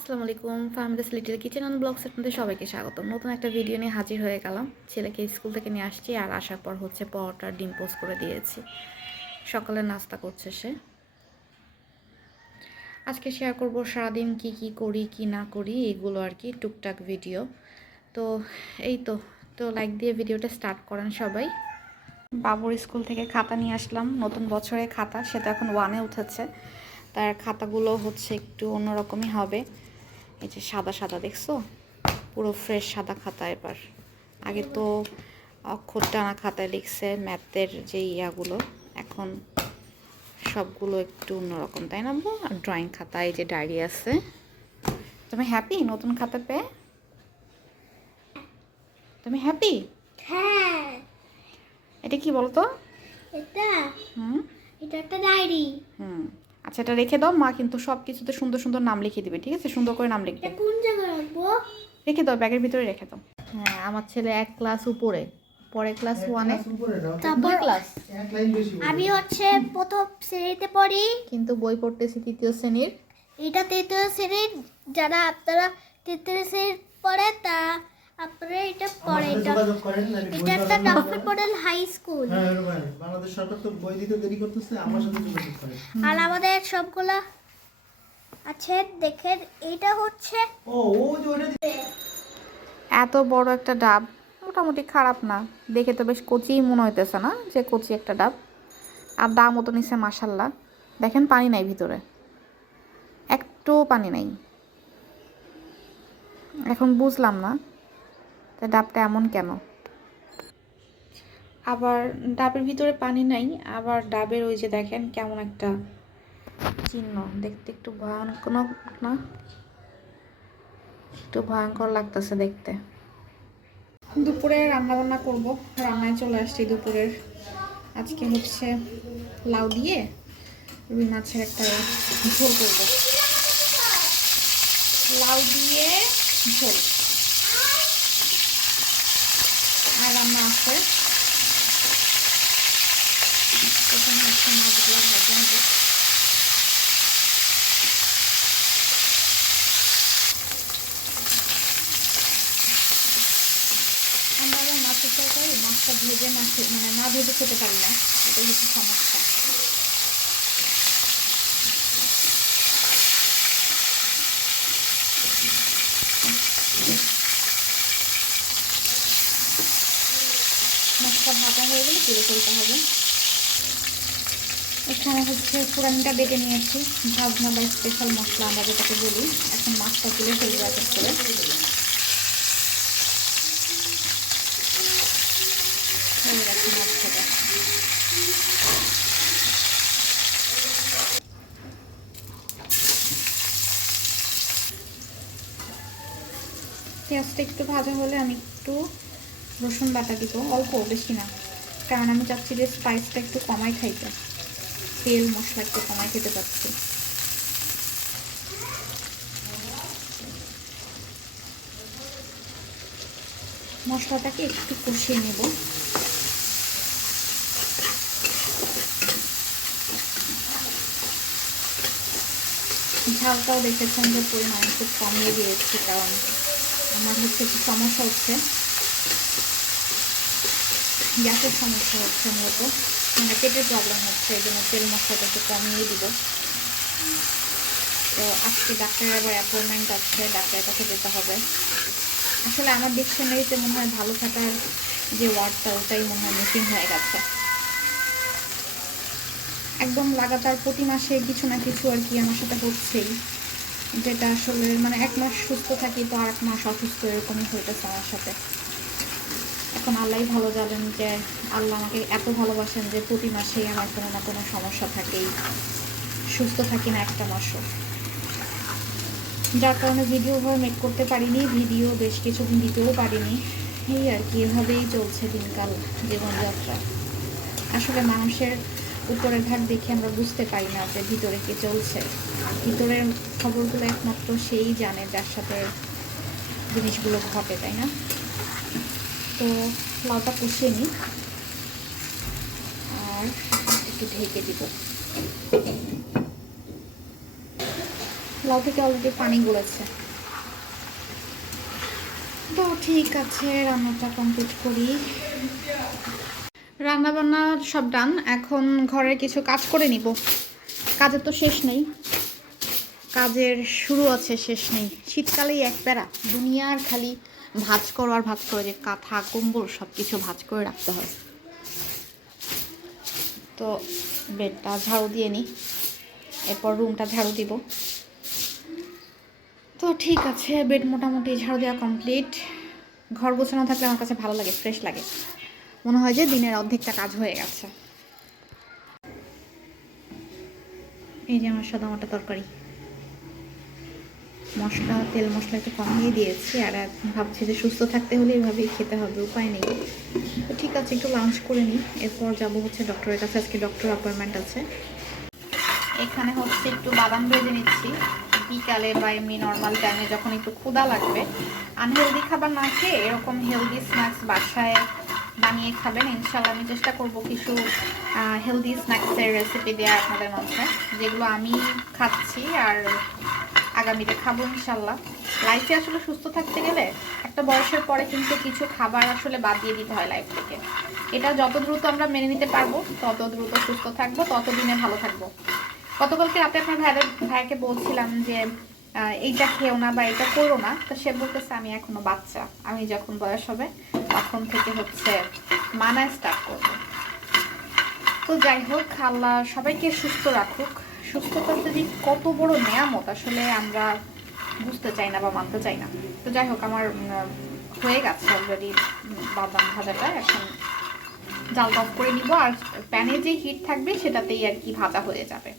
আসসালামু আলাইকুম ফার্মিদাস little kitchen and blogs আপনাদের সবাইকে স্বাগতম। নতুন একটা ভিডিও নিয়ে হাজির হয়ে গেলাম। ছেলেকে স্কুল থেকে নিয়ে আসছি, আর আসার পর হচ্ছে পরোটা ডিম পোস্ট করে দিয়েছি। সকালে নাস্তা করছে সে। আজকে শেয়ার করব সারাদিন কি কি করি কি না করি, এগুলো আর কি টুকটাক ভিডিও। তো এই তো লাইক দিয়ে ভিডিওটা স্টার্ট করেন সবাই। বাবুর স্কুল থেকে খাতা নিয়ে আসলাম, নতুন বছরের খাতা। সেটা এখন 1-এ উঠেছে। তার খাতাগুলো হচ্ছে একটু অন্যরকমই হবে। এই যে সাদা সাদা দেখছো, পুরো ফ্রেশ সাদা খাতা। এবার আগে তো অক্ষর টানা খাতায় লিখছে ম্যাথের যে ইয়াগুলো, এখন সবগুলো একটু অন্যরকম, তাই না? আর ড্রয়িং খাতা, এই যে ডায়েরি আছে। তুমি হ্যাপি নতুন খাতা পেয়ে? তুমি হ্যাপি? হ্যাঁ। এটা কি বলো তো? এটা হুম, এটা একটা ডায়েরি। আচ্ছা, এটা রেখে দাও। মা কিন্তু সব কিছুতে সুন্দর সুন্দর নাম লিখে দিবে, ঠিক আছে? সুন্দর করে নাম লিখবে। এটা কোন জায়গায় রাখবো? রেখে দাও, ব্যাগের ভিতরে রেখে দাও। হ্যাঁ, আমার ছেলে এক ক্লাস উপরে পরে, ক্লাস 1-এ। তারপর ক্লাস আমি হচ্ছে প্রথম শ্রেণীতে পড়ি, কিন্তু বই পড়তেছি 3য় শ্রেণীর। এটা তৃতীয় শ্রেণীর। যারা আপনারা তৃতীয় শ্রেণীর পড়ে তারা আপনারা এটা পড়ে। এটা একটা doctor model high school. Bangladesh সরকার তো বই দিতে দেরি করতেছে, আমার সাথে যোগাযোগ করে। আর আমাদের সবগুলা আছে দেখেন। এটা হচ্ছে এত বড় একটা ডাব, মোটামুটি খারাপ না দেখে, তো বেশ কচিই মনে হইতেছে না যে কচি একটা ডাব। আর দামও তো নিচ্ছে মাসাল্লাহ। দেখেন পানি নাই ভিতরে, একটু পানি নাই। এখন বুঝলাম না তা ডাবটা এমন কেন। আবার ডাবের ভিতরে পানি নাই, আবার ডাবের ওই যে দেখেন কেমন একটা চিহ্ন, দেখতে একটু ভয়ঙ্কর না? একটু ভয়ঙ্কর লাগতেছে দেখতে। দুপুরে রান্না বান্না করবো, রান্নায় চলে আসছি দুপুরের। আজকে হচ্ছে লাউ দিয়ে রুই মাছের একটা ঝোল করবো। লাউ দিয়ে ঝোল আর রান্না আছে। প্রথম হচ্ছে মাছগুলো ভাজতে হবে। আমরা আবার মাছের তরকারি মাছটা ভেজে না ভেজে খেতে পারি না, এটাই হচ্ছে সমস্যা। মাছটা ভাজা হয়ে গেলে তুলে ফেলতে হবে। এখানে হচ্ছে ফোড়নটা বেটে নিয়েছি, ভাজনা বা স্পেশাল মশলা আমরা যেটাকে বলি। এখন মাছটা তুলে ফেলবো এক এক করে। হয়ে গেছে মাছ ভাজা। পেঁয়াজটা একটু ভাজা হলে আমি একটু রসুন বাটা দিব, অল্প, বেশি না, কারণ আমি চাচ্ছি যে স্পাইসটা একটু কমাই খাইতে, তেল মশলা একটু কমাই খেতে চাচ্ছি। মশলাটাকে একটু কষিয়ে নেব। ঝালটাও দেখেছেন যে পরিমাণ খুব কমিয়ে দিয়েছি, কারণ আমার হচ্ছে একটু সমস্যা হচ্ছে, গ্যাসের সমস্যা হচ্ছে মূলত, মানে পেটের প্রবলেম হচ্ছে, এই জন্য তেল মশলাটা একটু কমিয়ে দিব। তো আজকে ডাক্তারের আবার অ্যাপয়েন্টমেন্ট আছে, ডাক্তারের কাছে যেতে হবে। আসলে আমার ডিকশনারিতে মনে হয় ভালো থাকার যে ওয়ার্ডটা, ওটাই মনে হয় মিসিং হয়ে গেছে। একদম লাগাতার প্রতি মাসে কিছু না কিছু আর কি আমার সাথে হচ্ছেই, যেটা আসলে মানে 1 মাস সুস্থ থাকি তো আর 1 মাস অসুস্থ, এরকমই হইতেছে আমার সাথে। এখন আল্লাহই ভালো জানেন যে আল্লাহ আমাকে এত ভালোবাসেন যে প্রতি মাসেই আমার কোনো না কোনো সমস্যা থাকেই, সুস্থ থাকি না একটা মাসও। যার কারণে ভিডিও মেক করতে পারিনি, ভিডিও বেশ কিছুদিন দিতেও পারিনি। এই আর কি, এভাবেই চলছে দিনকাল, জীবনযাত্রা। আসলে মানুষের উপরের ভাগ দেখে আমরা বুঝতে পারি না যে ভিতরে কি চলছে। ভিতরের খবরগুলো একমাত্র সেই জানে যার সাথে জিনিসগুলো ঘটে, তাই না? তো লাউটা কষিয়ে নিই আর একটু ঢেকে দিব। লাউ থেকে অলরেডি পানি গড়েছে। তো ঠিক আছে, রান্নাটা কমপ্লিট করি। রান্না বান্না সব ডান, এখন ঘরের কিছু কাজ করে নিব। কাজের তো শেষ নেই, কাজের শুরু আছে শেষ নেই। শীতকালেই এক প্যারা, দুনিয়ার খালি ভাঁজ করো আর ভাঁজ করো, যে কাঁথা কম্বল সব কিছু ভাঁজ করে রাখতে হয়। তো বেডটা ঝাড়ু দিয়ে নিই, এরপর রুমটা ঝাড়ু দিব। তো ঠিক আছে, বেড মোটামুটি ঝাড়ু দেওয়া কমপ্লিট। ঘর গোছানো থাকলে আমার কাছে ভালো লাগে, ফ্রেশ লাগে, মনে হয় যে দিনের অর্ধেকটা কাজ হয়ে গেছে। এই যে আমার সাদামাটা তরকারি, মশলা তেল মশলা একটু কমিয়ে দিয়েছি। আর এখন ভাবছি যে সুস্থ থাকতে হলে এভাবেই খেতে হবে, উপায় নেই। তো ঠিক আছে, একটু লাঞ্চ করে নিই, এরপর যাবো হচ্ছে ডক্টরের কাছে। আজকে ডক্টর অ্যাপয়েন্টমেন্ট আছে। এখানে হচ্ছে একটু বাদাম ভেজে নিচ্ছি বিকালে বা এমনি নর্মাল টাইমে যখন একটু ক্ষুধা লাগবে। আনহেলদি খাবার না খেয়ে এরকম হেলদি স্ন্যাক্স বাসায় বানিয়ে খাবেন। ইনশাল্লাহ আমি চেষ্টা করব কিছু হেলদি স্ন্যাক্সের রেসিপি দেওয়া আপনাদের মধ্যে, যেগুলো আমি খাচ্ছি আর আগামীতে খাবো ইনশাল্লাহ। লাইফে আসলে সুস্থ থাকতে গেলে একটা বয়সের পরে কিন্তু কিছু খাবার আসলে বাদ দিয়ে দিতে হয় লাইফ থেকে। এটা যত দ্রুত আমরা মেনে নিতে পারবো তত দ্রুত সুস্থ থাকবো, তত দিনে ভালো থাকবো। গতকালকে রাতে আপনার ভাইকে বলছিলাম যে এইটা খেও না বা এটা করো না, তো সে বলতেছে আমি এখনো বাচ্চা, আমি যখন বয়স হবে তখন থেকে হচ্ছে মানা স্টার্ট করবো। তো যাই হোক, আল্লাহ সবাইকে সুস্থ রাখুক। সুস্থতা যদি কত বড় নেয়ামত আসলে আমরা বুঝতে চাই না বা মানতে চাই না। তো যাই হোক, আমার হয়ে গেছে অলরেডি বাদাম ভাজাটা। এখন জালটা অফ করে নিব, আর প্যানে যে হিট থাকবে সেটাতেই আর কি ভাজা হয়ে যাবে।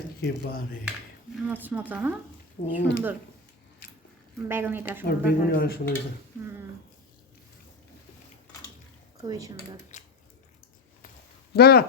একেবারে মচমচা না, সুন্দর। বেগুনিটা আর সুন্দর, বেগুনি অনেক সুন্দর হয়েছে। খুবই সুন্দর। দাঁড়া